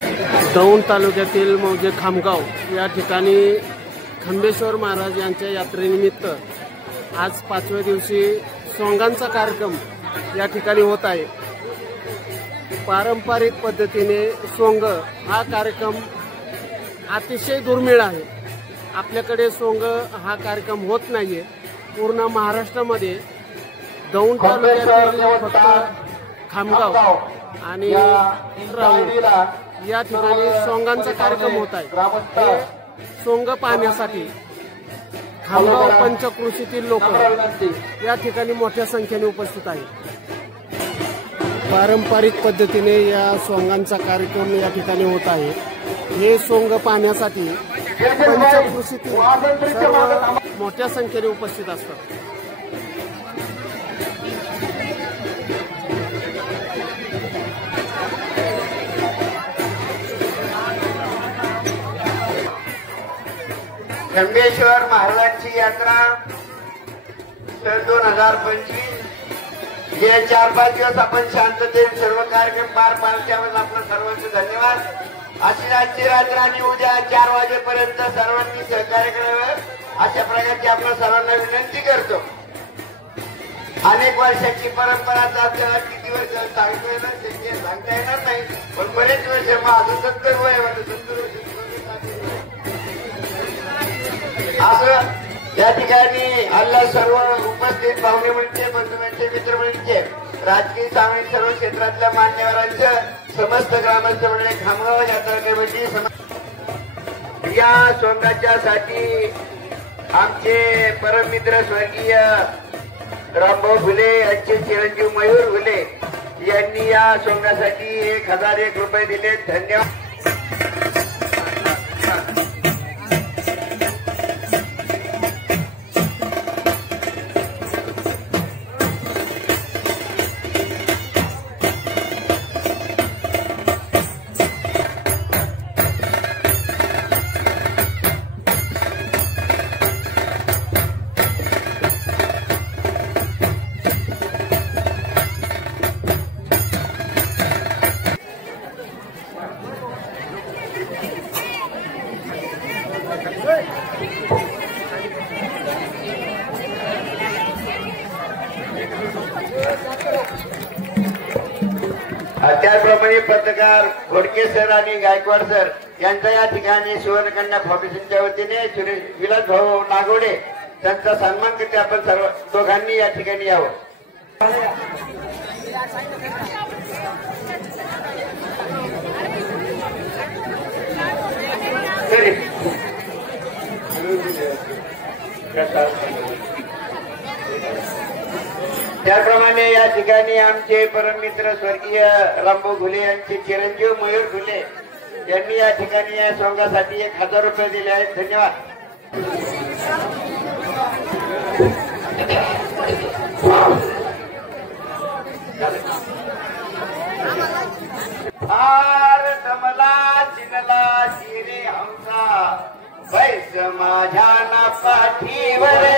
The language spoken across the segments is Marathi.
दौंड तालुक्यातील मौजे खामगाव या ठिकाणी खंबेश्वर महाराज यांच्या यात्रेनिमित्त आज 5व्या दिवशी सोंगांचा कार्यक्रम या ठिकाणी होत आहे। पारंपरिक पद्धतीने सोंग हा कार्यक्रम अतिशय दुर्मिळ आहे। आपल्याकडे सोंग हा कार्यक्रम होत नाहीये। पूर्ण महाराष्ट्रामध्ये दौंड तालुक्यातील फक्त खामगाव आणि राहुल या ठिकाणी सोंगांचा कार्यक्रम होत आहे। हे सोंग पाहण्यासाठी खामगाव पंचक्रोशीतील लोक या ठिकाणी मोठ्या संख्येने उपस्थित आहेत। पारंपरिक पद्धतीने या सोंगांचा कार्यक्रम या ठिकाणी होत आहे। हे सोंग पाहण्यासाठी पंचक्रोशीतील सर्व मोठ्या संख्येने उपस्थित असतात। खंबेश्वर महाराजांची यात्रा सन 2025 हे 4-5 दिवस आपण शांततेत सर्व कार्यक्रम पार पाडल्याबद्दल आपलं सर्वांचे धन्यवाद। अशी आजची रात्र आणि उद्या 4 वाजेपर्यंत सर्वांनी सहकार्य करावे अशा प्रकारची आपल्या सर्वांना विनंती करतो। अनेक वर्षाची परंपरा किती वर्ष सांगता येणार नाही, पण बरेच वर्ष माझं 70 वय आहे। 70 वर्ष असं या ठिकाणी अल्ला सर्व उपस्थित पाहुणे म्हणजे बंधूंचे मित्रमंडळींचे राजकीय सामाजिक सर्व क्षेत्रातल्या मान्यवरांचं समस्त ग्रामस्थ मंडळी खामगाव यात्रा कमिटी या सोंगाच्यासाठी आमचे परममित्र स्वर्गीय रामभाऊ फुले यांचे चिरंजीव मयूर फुले यांनी या सोंगासाठी 1001 रुपये दिले। धन्यवाद। त्याचप्रमाणे पत्रकार घोडके सर आणि गायकवाड सर यांचा या ठिकाणी सुवर्णकन्या फाउंडेशनच्या वतीने विलास भाऊ नागवडे त्यांचा सन्मान करते। आपण सर्व दोघांनी या ठिकाणी यावं। त्याप्रमाणे या ठिकाणी आमचे परममित्र स्वर्गीय रामभाऊ फुले यांचे चिरंजीव मयूर फुले यांनी या ठिकाणी या सोंगासाठी 1000 रुपये दिले आहेत। धन्यवाद। हार तमला चिनला शिरे हमसा बैस माझ्या ना पाठीवर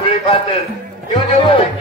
पातळी पातळ येऊ देऊ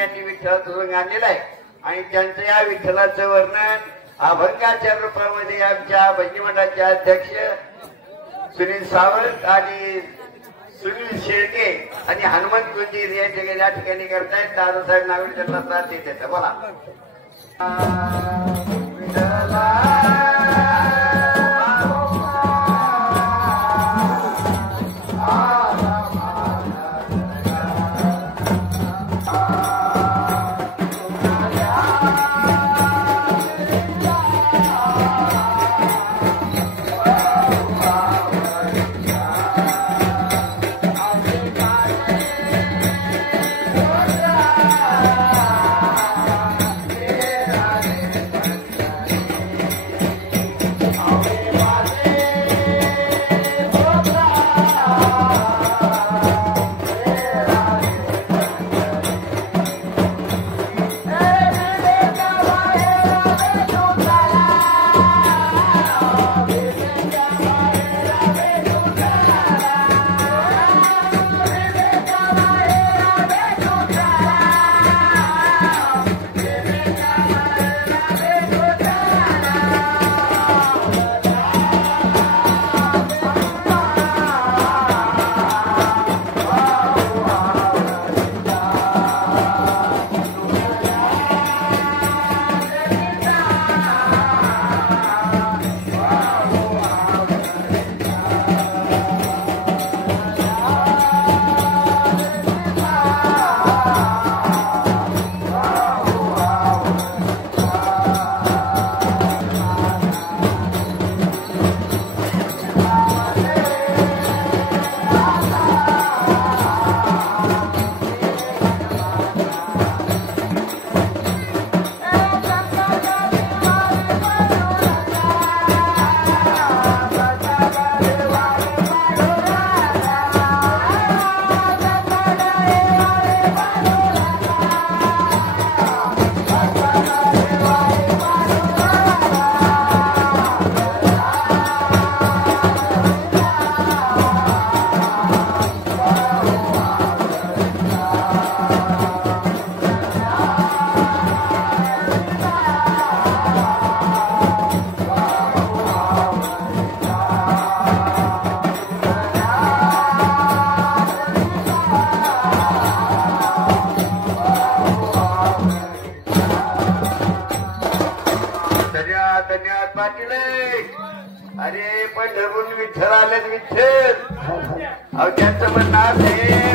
यांनी विठ्ठल तुरुंग आणलेला आहे आणि त्यांचं या विठ्ठलाचं वर्णन अभंगाच्या रूपामध्ये आमच्या भजनी मंडळाचे अध्यक्ष सुनील सावंत आणि सुनील शेळके आणि हनुमंत गुंजीर या ठिकाणी करतायत. दादासाहेब नागरी त्यांना साथ देत आहेत. बोला पाटील अरे पंढरपूर विठ्ठल आलेत विठ्ठल अहो त्यांचं म्हणणं आहे